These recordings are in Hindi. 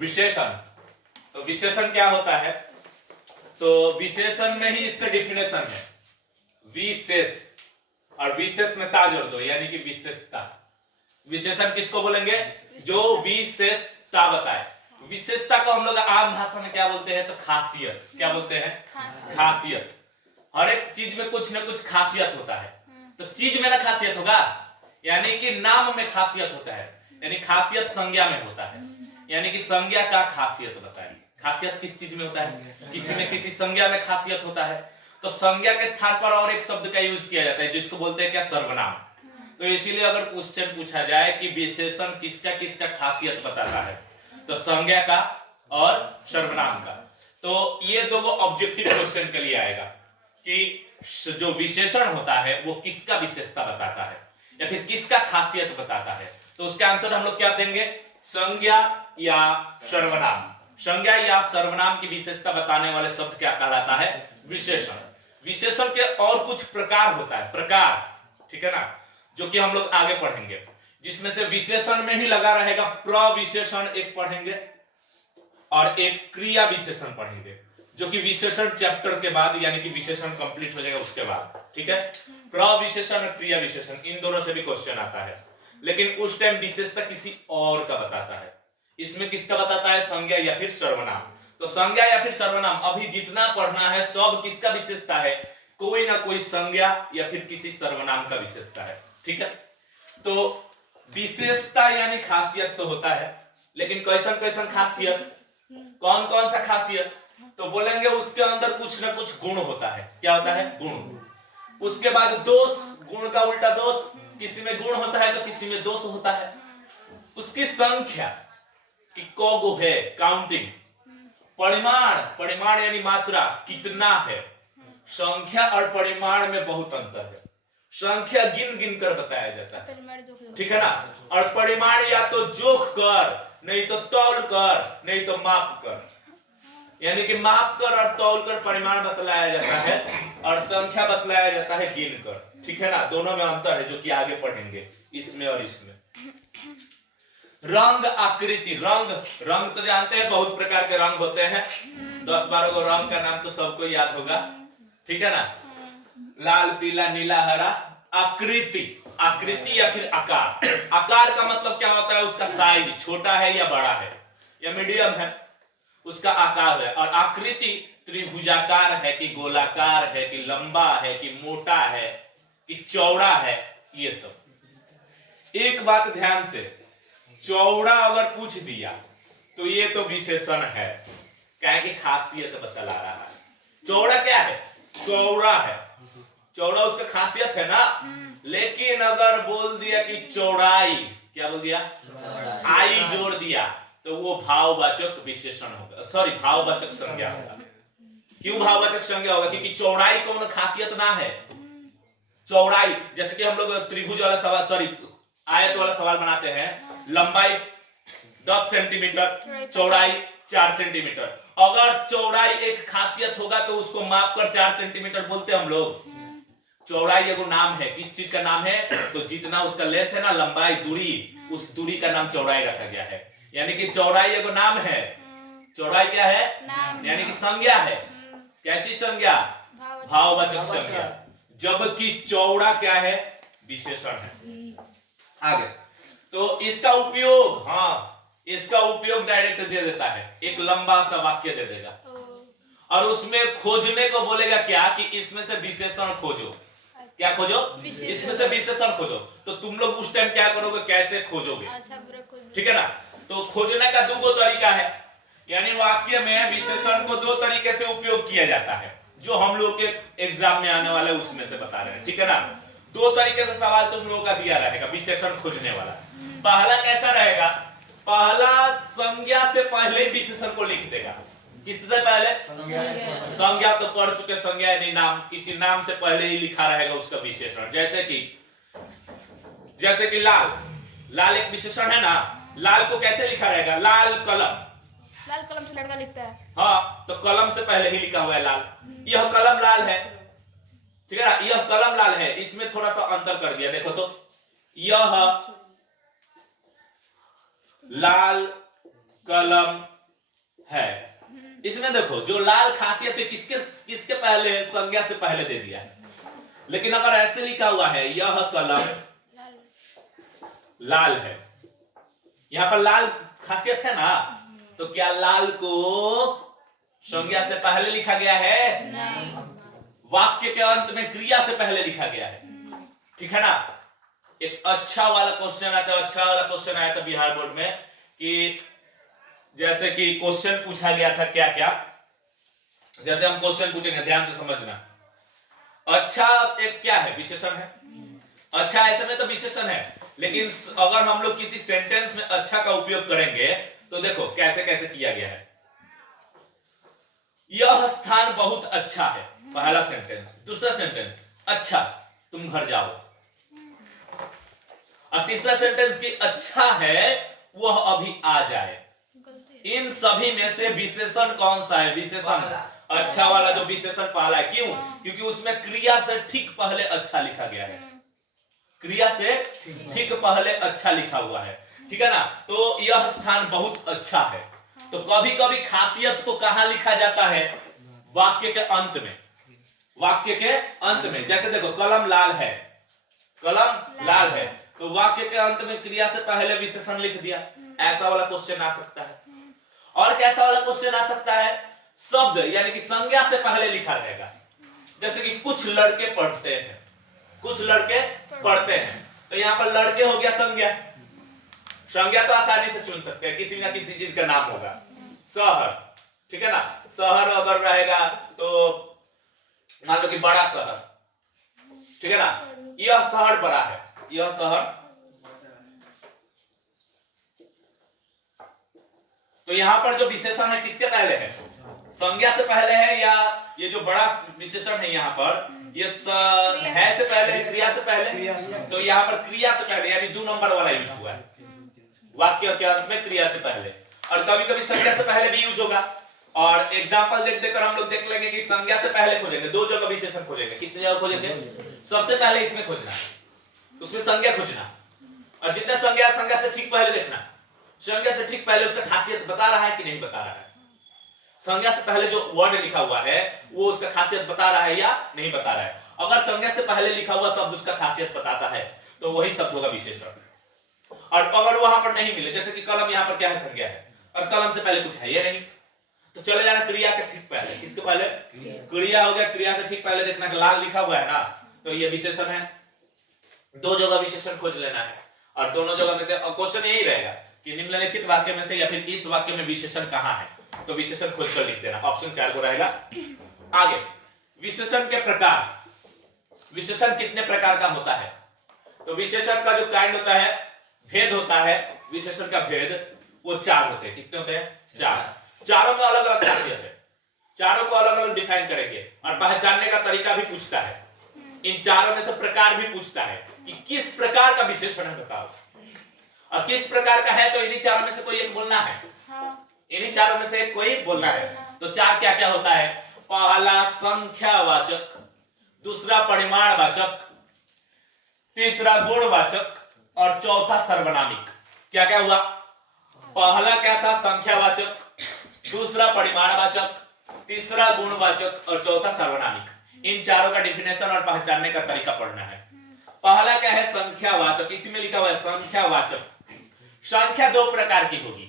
विशेषण। तो विशेषण क्या होता है? तो विशेषण में ही इसका डिफिनेशन है विशेष, और विशेष में ता जोड़ दो यानी कि विशेषता। विशेषण किसको बोलेंगे? जो विशेषता बताए। विशेषता को हम लोग आम भाषा में क्या बोलते हैं? तो खासियत। क्या बोलते हैं? खासियत। हर एक चीज में कुछ ना कुछ खासियत होता है, तो चीज में ना खासियत होगा, यानी कि नाम में खासियत होता है, यानी खासियत संज्ञा में होता है, यानी कि संज्ञा का खासियत बताए। खासियत किस चीज में होता है? किसी में किसी संज्ञा में खासियत होता है, तो संज्ञा के स्थान पर और एक शब्द का यूज किया जाता है जिसको बोलते हैं क्या? सर्वनाम। तो इसीलिए अगर क्वेश्चन पूछा जाए कि विशेषण किसका किसका खासियत बताता है, तो संज्ञा का और सर्वनाम का। तो ये दो ऑब्जेक्टिव क्वेश्चन के लिए आएगा कि जो विशेषण होता है वो किसका विशेषता बताता है या फिर किसका खासियत बताता है। तो उसका आंसर हम लोग क्या देंगे? संज्ञा या सर्वनाम। संज्ञा या सर्वनाम की विशेषता बताने वाले शब्द क्या कहलाता है? विशेषण। विशेषण के और कुछ प्रकार होता है, प्रकार, ठीक है ना, जो कि हम लोग आगे पढ़ेंगे, जिसमें से विशेषण में ही लगा रहेगा प्रविशेषण एक पढ़ेंगे और एक क्रिया विशेषण पढ़ेंगे, जो कि विशेषण चैप्टर के बाद यानी कि विशेषण कंप्लीट हो जाएगा उसके बाद, ठीक है। प्रविशेषण और क्रिया विशेषण इन दोनों से भी क्वेश्चन आता है, लेकिन उस टाइम विशेषता किसी और का बताता है। इसमें किसका बताता है? संज्ञा या फिर सर्वनाम। तो संज्ञा या फिर सर्वनाम अभी जितना पढ़ना है सब किसका विशेषता है? कोई ना कोई संज्ञा या फिर किसी सर्वनाम का विशेषता है, ठीक है। तो विशेषता यानी खासियत तो होता है, लेकिन कैसन कैसन खासियत, कौन कौन सा खासियत? तो बोलेंगे उसके अंदर कुछ ना कुछ गुण होता है। क्या होता है? गुण। उसके बाद दोष, गुण का उल्टा दोष, किसी में गुण होता है तो किसी में दोष होता है। उसकी संख्या कि कौगो है, काउंटिंग। परिमाण, परिमाण यानी मात्रा, कितना है। संख्या और परिमाण में बहुत अंतर है। संख्या गिन गिन कर बताया जाता है, ठीक है ना, और परिमाण या तो जोख कर, नहीं तो तौल कर, नहीं तो माप कर, यानी कि माप कर और तौल कर परिमाण बतलाया जाता है और संख्या बतलाया जाता है गिन कर, ठीक है ना। दोनों में अंतर है जो कि आगे पढ़ेंगे इसमें और इसमें। रंग, आकृति। रंग, रंग तो जानते हैं बहुत प्रकार के रंग होते हैं, 10-12 गो रंग का नाम तो सबको याद होगा, ठीक है ना, लाल, पीला, नीला, हरा। आकृति, आकृति या फिर आकार। आकार का मतलब क्या होता है? उसका साइज छोटा है या बड़ा है या मीडियम है, उसका आकार है। और आकृति त्रिभुजाकार है कि गोलाकार है कि लंबा है कि मोटा है कि चौड़ा है, ये सब। एक बात ध्यान से, चौड़ा अगर पूछ दिया तो ये तो विशेषण है, क्या है कि खासियत बतला रहा है। चौड़ा क्या है? चौड़ा है, चौड़ा उसका खासियत है ना। लेकिन अगर बोल दिया कि चौड़ाई, क्या बोल दिया? आई जोड़ दिया, तो वो भाववाचक विशेषण होगा, सॉरी भाववाचक संज्ञा होगा। क्यों भाववाचक संज्ञा होगा? क्योंकि चौड़ाई कौन खासियत ना है। चौड़ाई, जैसे कि हम लोग त्रिभुज वाला सवाल, सॉरी आयत वाला सवाल बनाते हैं, लंबाई 10 सेंटीमीटर, चौड़ाई 4 सेंटीमीटर। अगर चौड़ाई एक खासियत होगा तो उसको माप कर 4 सेंटीमीटर बोलते हम लोग। चौड़ाई एगो नाम है, किस चीज का नाम है? तो जितना उसका लेंथ है ना, लंबाई, दूरी, उस दूरी का नाम चौड़ाई रखा गया है, यानी कि चौड़ाई एगो नाम है। चौड़ाई क्या है? यानी कि संज्ञा है। कैसी संज्ञा? भाववाचक संज्ञा। जबकि चौड़ा क्या है? विशेषण है। आगे तो इसका उपयोग, हाँ इसका उपयोग डायरेक्ट दे देता है, एक लंबा सा वाक्य दे देगा और उसमें खोजने को बोलेगा क्या कि इसमें से विशेषण खोजो। क्या खोजो? इसमें से विशेषण खोजो। तो तुम लोग उस टाइम क्या करोगे? कैसे खोजोगे? ठीक है ना। तो खोजने का दो तरीका है, यानी वाक्य में विशेषण को दो तरीके से उपयोग किया जाता है, जो हम लोग के एग्जाम में आने वाले उसमें से बता रहे हैं, ठीक है ना। दो तरीके से सवाल तुम लोगों का दिया रहेगा विशेषण खोजने वाला। पहला कैसा रहेगा? पहला संज्ञा से पहले विशेषण को लिख देगा। किससे पहले? संज्ञा तो पढ़ चुके, संज्ञा यानी नाम, किसी नाम से पहले ही लिखा रहेगा उसका विशेषण। जैसे कि लाल, लाल एक विशेषण है ना। लाल को कैसे लिखा रहेगा? लाल कलम, लाल कलम से लड़का लिखता है। हाँ, तो कलम से पहले ही लिखा हुआ है लाल। यह कलम लाल है, ठीक है ना, यह कलम लाल है। इसमें थोड़ा सा अंतर कर दिया, देखो तो, यह लाल कलम है। इसमें देखो जो लाल खासियत है किसके किसके पहले, संज्ञा से पहले दे दिया है। लेकिन अगर ऐसे लिखा हुआ है यह कलम लाल है, यहां पर लाल खासियत है ना, तो क्या लाल को संज्ञा से पहले लिखा गया है? नहीं। वाक्य के अंत में क्रिया से पहले लिखा गया है। ठीक है ना। एक अच्छा वाला क्वेश्चन आता है, अच्छा वाला क्वेश्चन आया था बिहार बोर्ड में कि जैसे कि क्वेश्चन पूछा गया था क्या क्या, जैसे हम क्वेश्चन पूछेंगे ध्यान से समझना। अच्छा एक क्या है? विशेषण है। अच्छा ऐसे में तो विशेषण है, लेकिन अगर हम लोग किसी सेंटेंस में अच्छा का उपयोग करेंगे तो देखो कैसे कैसे किया गया है। यह स्थान बहुत अच्छा है, पहला सेंटेंस। दूसरा सेंटेंस, अच्छा तुम घर जाओ। और तीसरा सेंटेंस की अच्छा है वह अभी आ जाए। इन सभी में से विशेषण कौन सा है? विशेषण अच्छा वाला जो विशेषण पहला है। क्यों? क्योंकि उसमें क्रिया से ठीक पहले अच्छा लिखा गया है। क्रिया से ठीक पहले अच्छा लिखा हुआ है। ठीक है ना। तो यह स्थान बहुत अच्छा है। तो कभी कभी खासियत को कहां लिखा जाता है? वाक्य के अंत में। वाक्य के अंत में। जैसे देखो कलम लाल है, कलम लाल है, तो वाक्य के अंत में क्रिया से पहले विशेषण लिख दिया। ऐसा वाला क्वेश्चन आ सकता है। और कैसा वाला क्वेश्चन आ सकता है? शब्द यानी कि संज्ञा से पहले लिखा रहेगा। जैसे कि कुछ लड़के पढ़ते हैं, कुछ लड़के पढ़ते हैं, तो यहां पर लड़के हो गया संज्ञा। संज्ञा तो आसानी से चुन सकते हैं, किसी ना किसी चीज का नाम होगा। शहर, ठीक है ना। शहर अगर रहेगा तो मान लो कि बड़ा शहर, ठीक है ना। यह शहर बड़ा है, यह शहर। तो यहां पर जो विशेषण है किसके पहले है? संज्ञा से पहले है, या ये जो बड़ा विशेषण है यहाँ पर ये है से पहले है, क्रिया से पहले? तो यहाँ पर क्रिया से पहले यानी 2 नंबर वाला यूज हुआ है। वाक्य के अंत में क्रिया से पहले। और कभी कभी संज्ञा से पहले भी यूज होगा। और एग्जाम्पल देख देकर हम लोग देख लेंगे कि संज्ञा से पहले खोजेंगे, 2 जगह विशेषण खोजेंगे। कितने जगह खोजेंगे? सबसे पहले इसमें खोजना, उसमें संज्ञा खोजना। और जितने संज्ञा से ठीक पहले देखना, संज्ञा से ठीक पहले उसका खासियत बता रहा है कि नहीं बता रहा है। संज्ञा से पहले जो वर्ड लिखा हुआ है वो उसका खासियत बता रहा है या नहीं बता रहा है। अगर संज्ञा से पहले लिखा हुआ शब्द उसका खासियत बताता है तो वही शब्द होगा विशेषण। और अगर वहां पर नहीं मिले, जैसे कि कलम यहाँ पर क्या है? संज्ञा है, और कलम से पहले कुछ है ये नहीं, तो चले जाना क्रिया के ठीक पहले। किसके पहले? क्रिया हो गया। क्रिया से ठीक पहले देखना कि लाल लिखा हुआ है ना, तो ये विशेषण है। 2 जगह विशेषण खोज लेना है, और दोनों जगह में से क्वेश्चन यही रहेगा कि निम्नलिखित वाक्य में से या फिर इस वाक्य में विशेषण कहां है, तो विशेषण खोज कर लिख देना। ऑप्शन 4 को रहेगा। आगे विशेषण के प्रकार। विशेषण कितने प्रकार का होता है? तो विशेषण का जो काइंड होता है, भेद होता है, विशेषण का भेद, वो 4 होते हैं। कितने होते हैं? 4। चारों में अलग अलग खासियत है, चारों को अलग अलग डिफाइन करेंगे। और पहचानने का तरीका भी पूछता है। इन चारों में से प्रकार भी पूछता है कि किस प्रकार का विशेषण है बताओ, और किस प्रकार का है, तो इन्हीं चारों में से कोई एक बोलना है। इन्हीं चारों में से कोई बोलना है। तो 4 क्या क्या होता है? पहला संख्यावाचक, दूसरा परिमाणवाचक, तीसरा गुणवाचक, और चौथा सर्वनामिक। क्या क्या हुआ? पहला क्या था? संख्यावाचक, दूसरा परिमाणवाचक, तीसरा गुणवाचक, और चौथा सर्वनामिक। इन चारों का डिफिनेशन और पहचानने का तरीका पढ़ना है। पहला क्या है? संख्यावाचक। इसी में लिखा हुआ है संख्यावाचक। संख्या 2 प्रकार की होगी।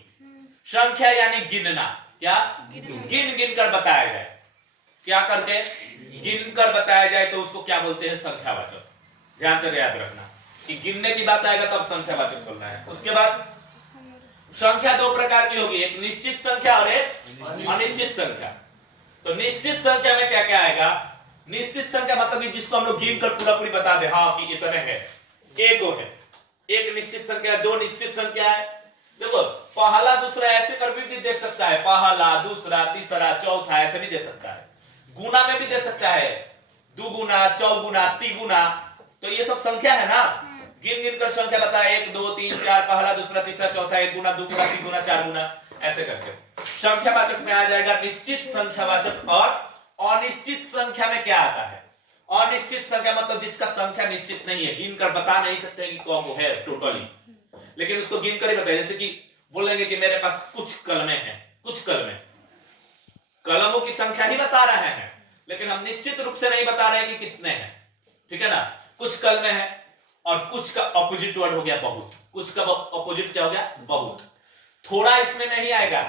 संख्या यानी गिनना। क्या? गिन गिन कर बताया जाए। क्या करके? गिन कर बताया जाए तो उसको क्या बोलते हैं? संख्यावाचक। ध्यान से याद रखना कि गिनने की बात आएगा तब संख्यावाचक बोलना है। उसके बाद संख्या 2 प्रकार की होगी, एक निश्चित संख्या और एक अनिश्चित संख्या। तो निश्चित संख्या में क्या क्या आएगा? निश्चित संख्या मतलब कि जिसको हम लोग गिन कर पूरा पूरी बता दे, हाँ कि इतने है, एक है, एक निश्चित संख्या, 2 निश्चित संख्या है। देखो पहला दूसरा ऐसे कर भी देख सकता है, पहला दूसरा तीसरा चौथा ऐसे भी दे सकता है। गुना में भी दे सकता है, 2 गुना, 4 गुना, 3 गुना। तो ये सब संख्या है ना, गिन गिन कर संख्या बताए, 1 2 3 4, पहला दूसरा तीसरा चौथा, 1 गुना, 2 गुना, 3 गुना, 4 गुना, ऐसे करके। संख्यावाचक में आ जाएगा निश्चित संख्यावाचक। और अनिश्चित संख्या में क्या आता है? अनिश्चित संख्या मतलब जिसका संख्या निश्चित नहीं है, गिन कर बता नहीं सकते कि कौन है टोटली, लेकिन उसको गिन कर ही बताए। जैसे कि बोलेंगे कि मेरे पास कुछ कलमें हैं, कुछ कलमें, कलमों की संख्या ही बता रहे हैं, लेकिन हम निश्चित रूप से नहीं बता रहे हैं कि कितने हैं, ठीक है ना। कुछ कलमें हैं, और कुछ का ऑपोजिट वर्ड हो गया बहुत, कुछ का ऑपोजिट क्या हो गया बहुत। थोड़ा इसमें नहीं आएगा।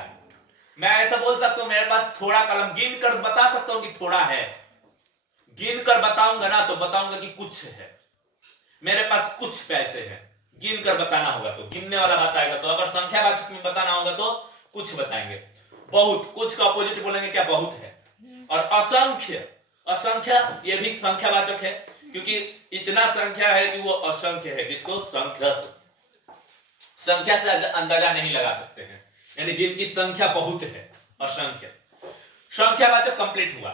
मैं ऐसा बोल सकता हूं मेरे पास थोड़ा कलम, गिन कर बता सकता हूं कि थोड़ा है, गिन कर बताऊंगा ना तो बताऊंगा कि कुछ है। मेरे पास कुछ पैसे हैं, गिन कर बताना होगा तो गिनने वाला बात आएगा। तो अगर संख्यावाचक में बताना होगा तो कुछ बताएंगे। बहुत, कुछ का अपोजिट बोलेंगे क्या, बहुत है। और असंख्य, असंख्य ये भी संख्यावाचक है, क्योंकि इतना संख्या है कि वो असंख्य है, जिसको संख्या से अंदाजा नहीं लगा सकते हैं, यानी जिनकी संख्या बहुत है, असंख्य। संख्यावाचक कंप्लीट हुआ।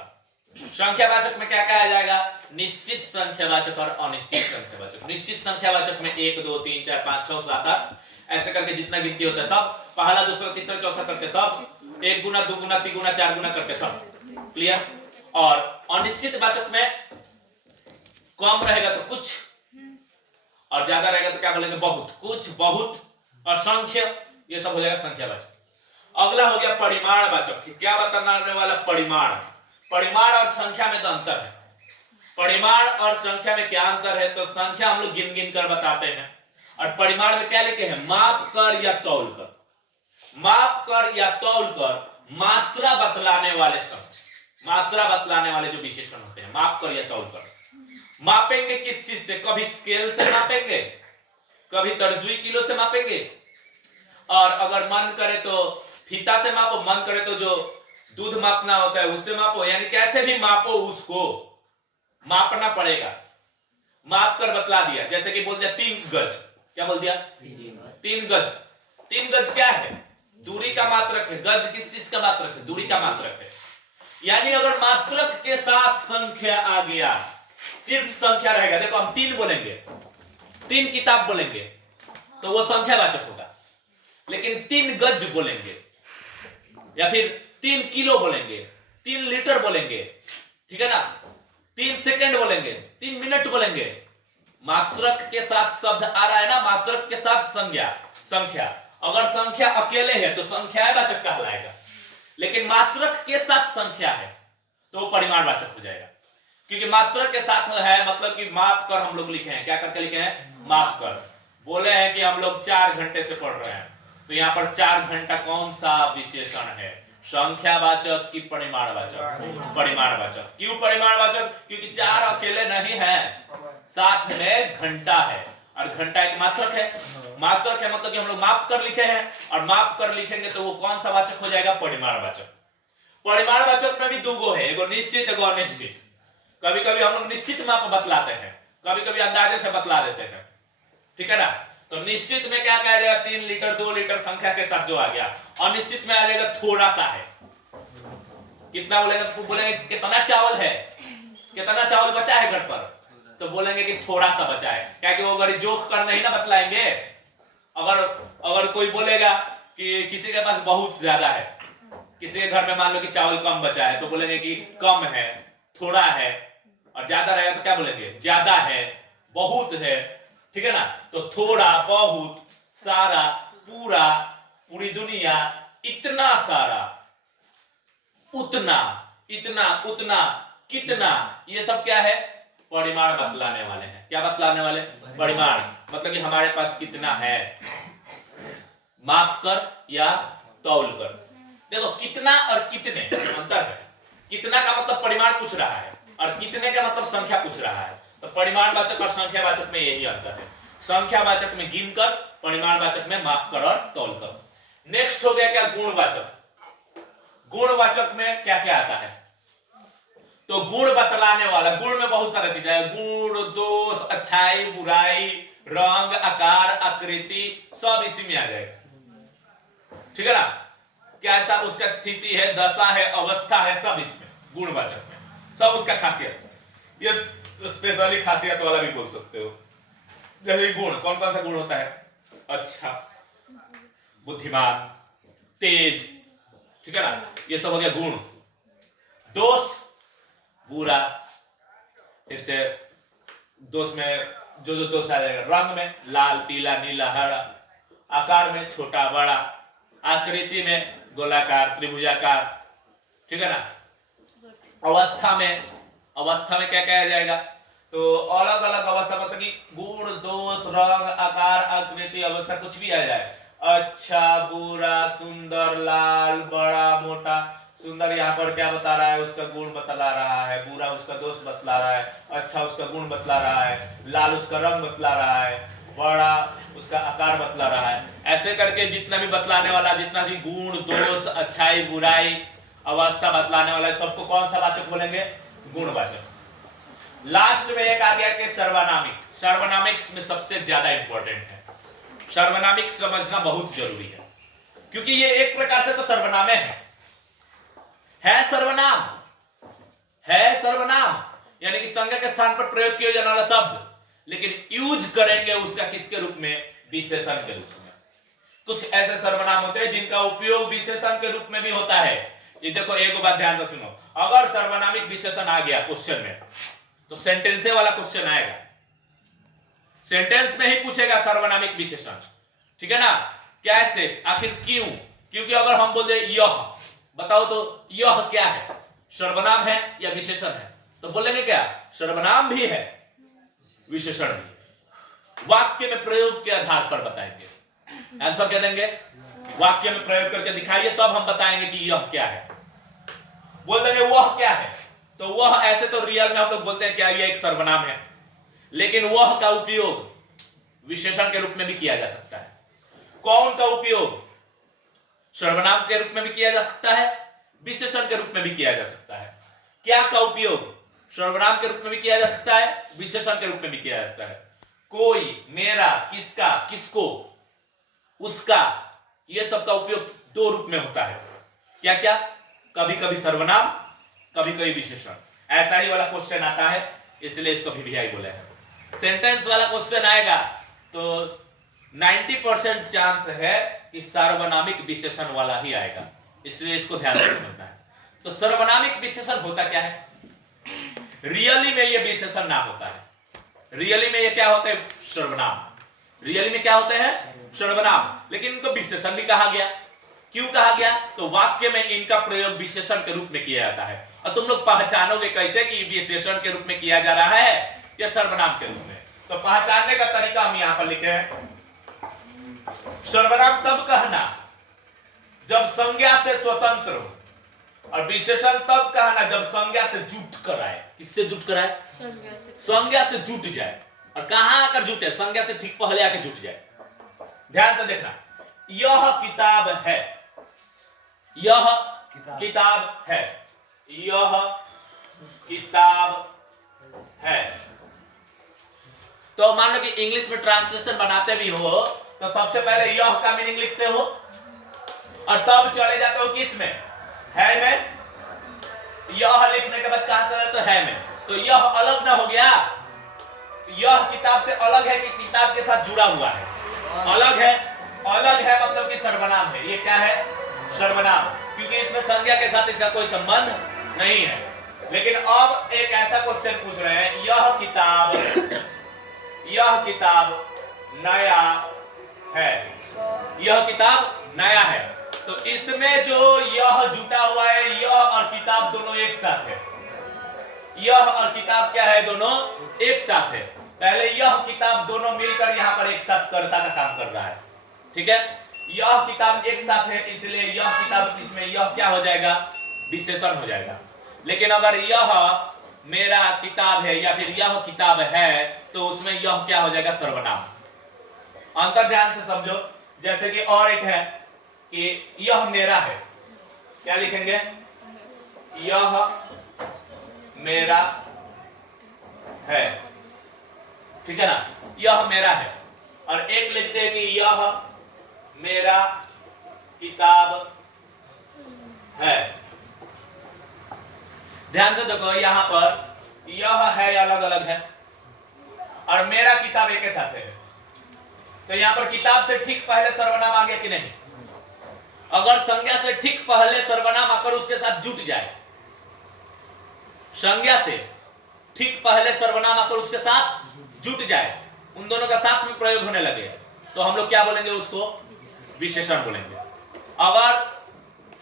संख्यावाचक में क्या कहा जाएगा, निश्चित संख्यावाचक और अनिश्चित संख्यावाचक। निश्चित संख्यावाचक में 1 2 3 4 5 6 7 8 ऐसे करके जितना गिनती होता है सब, पहला दूसरा तीसरा चौथा करके सब, 1 गुना 2 गुना 3 गुना 4 गुना करके सब, क्लियर। और अनिश्चित वाचक में कम रहेगा तो कुछ, और ज्यादा रहेगा तो क्या बोलेंगे, बहुत। कुछ, बहुत, असंख्य, ये सब हो जाएगा संख्यावाचक। अगला हो गया परिमाणवाचक। क्या बताने वाला, परिमाण। परिमाण और संख्या में तो अंतर है। परिमाण और संख्या में क्या अंतर है, तो संख्या हम लोग गिन गिन कर बताते हैं, और परिमाण में क्या लिखे हैं, माप कर या तौल कर। माप कर या तौल कर मात्रा बतलाने वाले शब्द, मात्रा बतलाने वाले जो विशेषण होते हैं, माप कर या तौल कर। मापेंगे किस चीज से, कभी स्केल से मापेंगे, कभी तरजुई किलो से मापेंगे, और अगर मन करे तो फीता से मापो, मन करे तो जो दूध मापना होता है उससे मापो, यानी कैसे भी मापो उसको मापना पड़ेगा। माप कर बतला दिया, जैसे कि बोल दिया 3 गज, क्या बोल दिया, 3 गज। 3 गज क्या है, दूरी का मात्रक है। गज किस चीज का मात्रक है, दूरी का मात्रक है। यानी अगर मात्रक के साथ संख्या आ गया, सिर्फ संख्या रहेगा, देखो हम 3 बोलेंगे, 3 किताब बोलेंगे तो वो संख्यावाचक होगा, लेकिन 3 गज बोलेंगे या फिर 3 किलो बोलेंगे, 3 लीटर बोलेंगे, ठीक है ना, 3 सेकंड बोलेंगे, 3 मिनट बोलेंगे, मात्रक के साथ शब्द आ रहा है ना, मात्रक के साथ संख्या। अगर संख्या अकेले है तो संख्यावाचक कहलाएगा, लेकिन मात्रक के साथ संख्या है तो वो परिमाणवाचक हो जाएगा। क्योंकि मात्रक के साथ है मतलब कि माप कर हम लोग लिखे हैं, क्या करके लिखे हैं, माप कर। बोले हैं कि हम लोग 4 घंटे से पढ़ रहे हैं, तो यहाँ पर 4 घंटा कौन सा विशेषण है, संख्यावाचक की परिमाणवाचक, परिमाणवाचक। क्यों परिमाणवाचक, क्योंकि 4 अकेले नहीं है, साथ में घंटा है, और घंटा एक मात्रक है। मात्रक है मतलब कि हम लोग माप कर लिखे हैं, और माप कर लिखेंगे तो वो कौन सा वाचक हो जाएगा, परिमाणवाचक। परिमाणवाचक में भी 2 गो है, एगो निश्चित एगो अनिश्चित। कभी कभी हम लोग निश्चित माप बतलाते हैं, कभी कभी अंदाजे से बतला देते हैं, ठीक है ना। तो निश्चित में क्या कहा जाएगा, 3 लीटर 2 लीटर संख्या के साथ जो आ गया। अनिश्चित में आ जाएगा थोड़ा सा है, कितना बोलेंगे, बोलेंगे कितना चावल है, कितना चावल बचा है घर पर, तो बोलेंगे कि थोड़ा सा बचा है, क्या कि वो अगर जोक कर नहीं ना बतलाएंगे। अगर कोई बोलेगा कि किसी के पास बहुत ज्यादा है, किसी के घर में मान लो कि चावल कम बचा है, तो बोलेंगे कि कम है, थोड़ा है, और ज्यादा रहेगा तो क्या बोलेंगे, ज्यादा है, बहुत है, ठीक है ना। तो थोड़ा, बहुत, सारा, पूरा, पूरी दुनिया, इतना सारा, उतना, इतना, उतना, कितना, ये सब क्या है, परिमाण बतलाने वाले हैं। क्या बतलाने वाले, परिमाण, मतलब कि हमारे पास कितना है, माप कर या तौल कर। देखो कितना और कितने अंतर है। कितना का मतलब परिमाण पूछ रहा है, और कितने का मतलब संख्या पूछ रहा है। तो परिमाणवाचक और संख्यावाचक में यही अंतर है। संख्यावाचक में गिनकर, परिमाणवाचक में माप कर और तौल कर। नेक्स्ट हो गया क्या, गुणवाचक। गुणवाचक में क्या क्या आता है, तो गुण बतलाने वाला, गुण में बहुत सारा चीजें है, गुण, दोष, अच्छाई, बुराई, रंग, आकार, आकृति, सब इसी में आ जाएगा, ठीक है ना। कैसा उसका स्थिति है, दशा है, अवस्था है, सब इसमें गुणवाचक में, सब उसका खासियत। ये स्पेशली खासियत वाला भी बोल सकते हो। जैसे गुण, कौन कौन सा गुण होता है, अच्छा, बुद्धिमान, तेज, ठीक है ना, ये सब हो गया गुण। दोष, बुरा, फिर से दोष में जो दोष आ जाएगा, रंग में लाल, पीला, नीला, हरा, आकार में छोटा, बड़ा, आकृति में गोलाकार, त्रिभुजाकार, ठीक है ना। अवस्था में क्या कहा जाएगा, तो अलग अलग अवस्था मतलब कि गुण, दोष, रंग, आकार, आकृति, अवस्था कुछ भी आ जाए, अच्छा, बुरा, सुंदर, लाल, बड़ा, मोटा। सुंदर यहाँ पर क्या बता रहा है, उसका गुण बतला रहा है, बुरा उसका दोष बतला रहा है, अच्छा उसका गुण बतला रहा है, लाल उसका रंग बतला रहा है, बड़ा उसका आकार बतला रहा है। ऐसे करके जितना भी बतलाने वाला, जितना भी गुण, दोष, अच्छाई, बुराई, अवस्था बतलाने वाला है, सबको कौन सा वाचक बोलेंगे, गुणवाचक। लास्ट में एक आ गया कि सर्वनामिक। सर्वनामिक्स में सबसे ज्यादा इंपॉर्टेंट है, सर्वनामिक समझना बहुत जरूरी है, क्योंकि ये एक प्रकार से तो सर्वनामे है सर्वनाम, यानी कि संज्ञा के स्थान पर प्रयोग किया जाने वाला शब्द, लेकिन यूज करेंगे उसका किसके रूप में, विशेषण के रूप में। कुछ ऐसे सर्वनाम होते हैं जिनका उपयोग विशेषण के रूप में भी होता है। ये देखो, एक बात ध्यान से सुनो, अगर सर्वनामिक विशेषण आ गया क्वेश्चन में, तो सेंटेंस वाला क्वेश्चन आएगा, सेंटेंस में ही पूछेगा सर्वनामिक विशेषण, ठीक है ना। कैसे, आखिर क्यों, क्योंकि अगर हम बोल दे यह, बताओ तो यह क्या है, सर्वनाम है या विशेषण है, तो बोलेंगे क्या, सर्वनाम भी है विशेषण भी। वाक्य में प्रयोग के आधार पर बताएंगे, आंसर क्या देंगे, वाक्य में प्रयोग करके दिखाइए, तब हम बताएंगे कि यह क्या है। बोल देंगे वह क्या है, तो वह, ऐसे तो रियल में हम लोग बोलते हैं क्या, यह एक सर्वनाम है, लेकिन वह का उपयोग विशेषण के रूप में भी किया जा सकता है। कौन का उपयोग सर्वनाम के रूप में भी किया जा सकता है, विशेषण के रूप में भी किया जा सकता है। क्या का उपयोग सर्वनाम के रूप में भी किया जा सकता है, विशेषण के रूप में भी किया जा सकता है। कोई, मेरा, किसका, किसको, उसका, यह सब का उपयोग दो रूप में होता है। क्या क्या, कभी कभी सर्वनाम, कभी कभी विशेषण। ऐसा ही वाला क्वेश्चन आता है, इसलिए इसको VVI बोले हैं। सेंटेंस वाला क्वेश्चन आएगा तो 90% चांस है कि सर्वनामिक विशेषण वाला ही आएगा, इसलिए इसको ध्यान से समझना है। तो सर्वनामिक विशेषण होता क्या है, रियली में ये विशेषण ना होता है, रियली में ये क्या होते हैं, सर्वनाम। रियली में क्या होते हैं, सर्वनाम, लेकिन इनको विशेषण भी कहा गया। क्यों कहा गया, तो वाक्य में इनका प्रयोग विशेषण के रूप में किया जाता है। और तुम लोग पहचानोगे कैसे कि विशेषण के रूप में किया जा रहा है या सर्वनाम के रूप में, तो पहचानने का तरीका हम यहां पर लिखे हैं। सर्वनाम तब कहना जब संज्ञा से स्वतंत्र हो, और विशेषण तब कहना जब संज्ञा से जुट कर आए। किससे जुट कर आए, संज्ञा से जुट जाए। और कहां आकर जुटे, संज्ञा से ठीक पहले आके जुट जाए। ध्यान से देखना, यह किताब है, यह किताब है, यह किताब है। तो मान लो कि इंग्लिश में ट्रांसलेशन बनाते भी हो तो सबसे पहले यह का मीनिंग लिखते हो और तब चले जाते हो किस में, है में। यह लिखने के बाद कहां चले तो है में, तो यह अलग ना हो गया, यह किताब से अलग है कि किताब के साथ जुड़ा हुआ है, अलग है, अलग है मतलब कि सर्वनाम है। ये क्या है, सर्वनाम, क्योंकि इसमें संज्ञा के साथ इसका कोई संबंध नहीं है। लेकिन अब एक ऐसा क्वेश्चन पूछ रहे हैं, यह किताब नया है, यह किताब नया है, तो इसमें जो यह जुटा हुआ है, यह और किताब दोनों एक साथ है। यह और किताब क्या है, दोनों एक साथ है। पहले यह किताब दोनों मिलकर यहां पर एक साथ कर्ता का काम कर रहा है, ठीक है। यह किताब एक साथ है, इसलिए यह किताब, इसमें यह क्या हो जाएगा, विशेषण हो जाएगा। लेकिन अगर यह मेरा किताब है या फिर यह किताब है, तो उसमें यह क्या हो जाएगा, सर्वनाम। अंतर ध्यान से समझो। जैसे कि और एक है कि यह मेरा है, क्या लिखेंगे, यह मेरा है, ठीक है ना, यह मेरा है। और एक लिखते हैं कि यह मेरा किताब है। ध्यान से देखो, यहां पर यह है अलग अलग है और मेरा किताब एक साथ है, तो यहां पर किताब से ठीक पहले सर्वनाम आ गया कि नहीं। अगर संज्ञा से ठीक पहले सर्वनाम आकर उसके साथ जुट जाए, संज्ञा से ठीक पहले सर्वनाम आकर उसके साथ जुट जाए, उन दोनों का साथ में प्रयोग होने लगे, तो हम लोग क्या बोलेंगे, उसको विशेषण बोलेंगे। अगर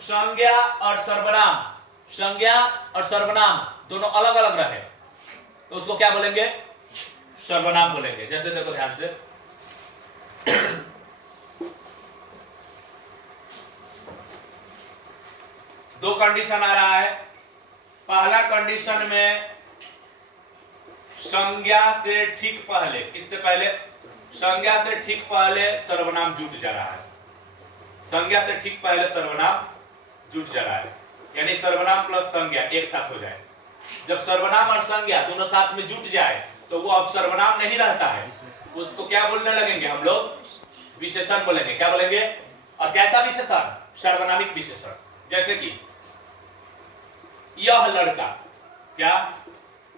संज्ञा और सर्वनाम दोनों अलग अलग रहे तो उसको क्या बोलेंगे? सर्वनाम बोलेंगे। जैसे देखो ध्यान से, दो कंडीशन आ रहा है। पहला कंडीशन में संज्ञा से ठीक पहले, किससे पहले? संज्ञा से ठीक पहले सर्वनाम जुट जा रहा है। संज्ञा से ठीक पहले सर्वनाम जुट जा रहा है, यानी सर्वनाम प्लस संज्ञा एक साथ हो जाए। जब सर्वनाम और संज्ञा दोनों साथ में जुट जाए तो वो अब सर्वनाम नहीं रहता है, उसको क्या बोलने लगेंगे हम लोग? विशेषण बोलेंगे। क्या बोलेंगे? और कैसा विशेषण? सर्वनामिक विशेषण। जैसे कि यह लड़का, क्या?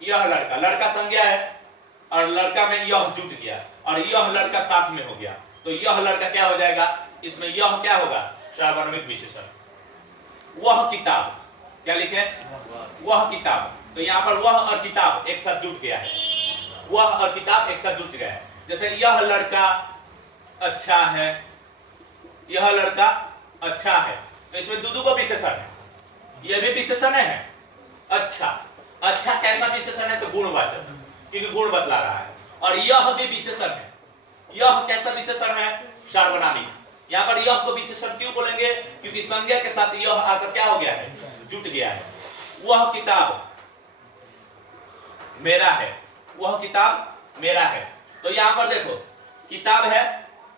यह लड़का, लड़का संज्ञा है और लड़का में यह जुट गया और यह लड़का साथ में हो गया, तो यह लड़का क्या हो जाएगा? इसमें यह क्या होगा? सर्वनामिक विशेषण। वह किताब, क्या लिखे? वह किताब। तो यहाँ पर वह और किताब एक साथ जुट गया है। वह और किताब एक साथ जुट गया है। जैसे यह लड़का अच्छा है, यह लड़का अच्छा है, तो इसमें दो को विशेषण है। यह भी विशेषण है अच्छा। अच्छा कैसा विशेषण है? तो गुणवाचक, क्योंकि गुण बतला रहा है। और यह भी विशेषण है। यह कैसा विशेषण है? सार्वनामिक। यहाँ पर यह को विशेषण क्यों बोलेंगे? क्योंकि संज्ञा के साथ यह आकर क्या हो गया है? जुट गया है। वह किताब मेरा है, वह किताब मेरा है। तो यहाँ पर देखो, किताब है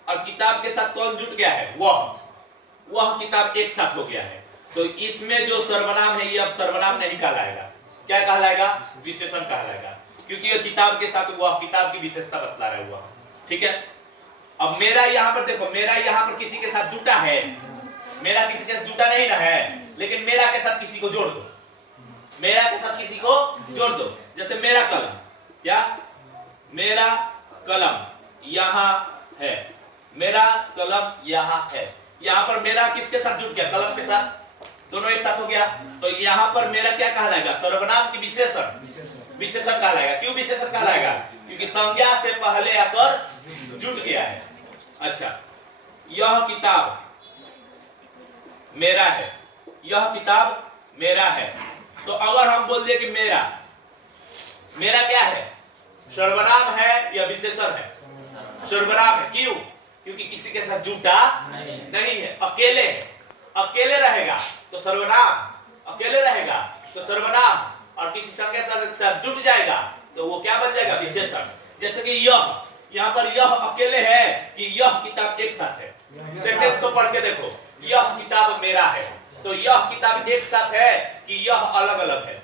और किताब के साथ कौन जुट गया है? वह किताब एक साथ हो गया है। तो इसमें जो सर्वनाम है ये अब सर्वनाम नहीं कहलाएगा। क्या कहलाएगा? विशेषण कहलाएगा, क्योंकि ये किताब के साथ वह किताब की विशेषता बतला रहा है हुआ। ठीक है। अब मेरा यहाँ पर देखो, मेरा यहाँ पर किसी के साथ जुटा है, मेरा किसी के साथ जुटा नहीं ना है, लेकिन मेरा के साथ किसी को जोड़ दो, मेरा के साथ किसी को जोड़ दो। जैसे मेरा कलम, क्या? मेरा कलम यहाँ है, मेरा कलम यहाँ है। यहाँ पर मेरा किसके साथ जुट गया? कलम के साथ, दोनों एक साथ हो गया। तो यहाँ पर मेरा क्या कहलाएगा? सर्वनाम की विशेषण कहलाएगा। क्यों विशेषण कहलाएगा? क्योंकि संज्ञा से पहले आकर जुट गया है। अच्छा, यह किताब मेरा है, यह किताब मेरा है। तो अगर हम बोल दिए कि मेरा क्या है? सर्वनाम है या विशेषण है? सर्वनाम है। क्यों? क्योंकि किसी के साथ जुटा नहीं है, अकेले है। अकेले रहेगा तो सर्वनाम, अकेले रहेगा तो सर्वनाम, और किसी संज्ञा के साथ जुट जाएगा तो वो क्या बन जाएगा? विशेषण। जैसे कि यह, यहाँ पर यह अकेले है कि यह किताब एक साथ है। सेंटेंस को पढ़ के देखो, यह किताब मेरा है, तो यह किताब एक साथ है कि यह अलग अलग है?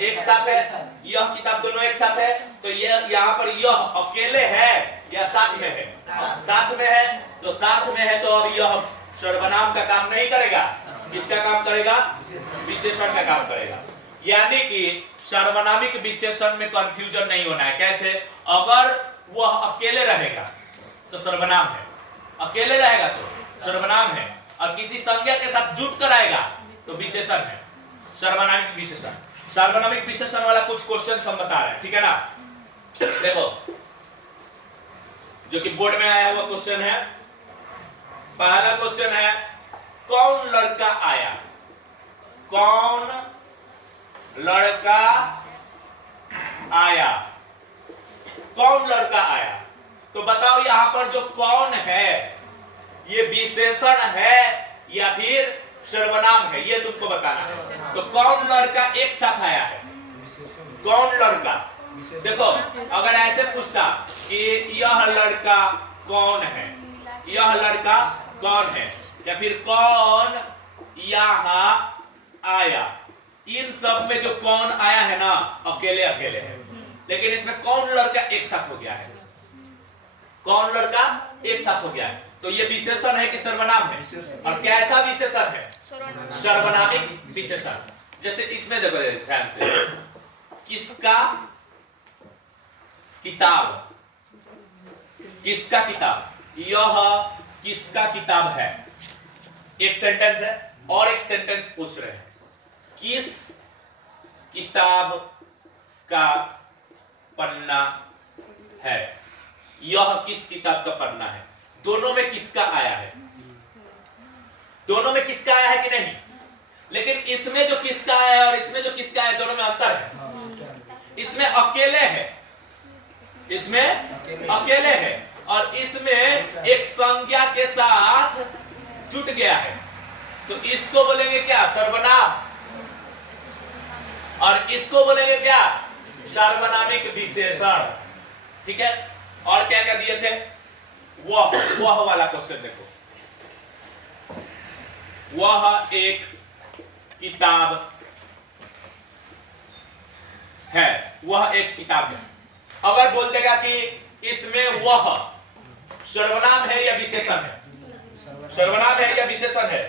एक साथ है। यह किताब दोनों एक साथ है, तो यह यहाँ पर यह अकेले है या साथ में है? साथ में है। तो साथ में है तो अब यह सर्वनाम का काम नहीं करेगा, किसका काम करेगा? विशेषण का काम करेगा। यानी कि सर्वनामिक विशेषण में कंफ्यूजन नहीं होना है। कैसे? अगर वह अकेले रहेगा तो सर्वनाम है, अकेले रहेगा तो सर्वनाम है, और किसी संज्ञा के साथ जुट कर आएगा तो विशेषण है, सर्वनामिक विशेषण। सार्वनामिक विशेषण वाला कुछ क्वेश्चन हम बता रहे हैं, ठीक है ना? देखो, जो कि बोर्ड में आया हुआ क्वेश्चन है। पहला क्वेश्चन है, कौन लड़का आया? कौन लड़का आया? कौन लड़का आया? तो बताओ यहाँ पर जो कौन है ये विशेषण है या फिर सर्वनाम है, ये तुमको बताना है। तो कौन लड़का एक साथ आया है? कौन लड़का? देखो, अगर ऐसे पूछता कि यह लड़का कौन है, यह लड़का कौन है, या फिर कौन यहाँ आया, इन सब में जो कौन आया है ना, अकेले अकेले है। लेकिन इसमें कौन लड़का एक साथ हो गया है, कौन लड़का एक साथ हो गया है, तो ये विशेषण है कि सर्वनाम है? और कैसा विशेषण है? सर्वनामिक विशेषण। जैसे इसमें देखो ध्यान से, किसका किताब, किसका किताब, यह किसका किताब है, एक सेंटेंस है। और एक सेंटेंस पूछ रहे हैं, किस किताब का पन्ना है, यह किस किताब का पन्ना है। दोनों में किसका आया है? दोनों में किसका आया है कि नहीं, लेकिन इसमें जो किसका आया है और इसमें जो किसका है दोनों में अंतर है। इसमें अकेले है, इसमें अकेले है और इसमें एक संज्ञा के साथ जुट गया है, तो इसको बोलेंगे क्या, सर्वनाम, और इसको बोलेंगे क्या, सार्वनामिक विशेषण। ठीक है, और क्या क्या दिए थे, वह वाला क्वेश्चन देखो, वह एक किताब है, वह एक किताब है। अगर बोल देगा कि इसमें वह सर्वनाम है या विशेषण है, सर्वनाम है या विशेषण है,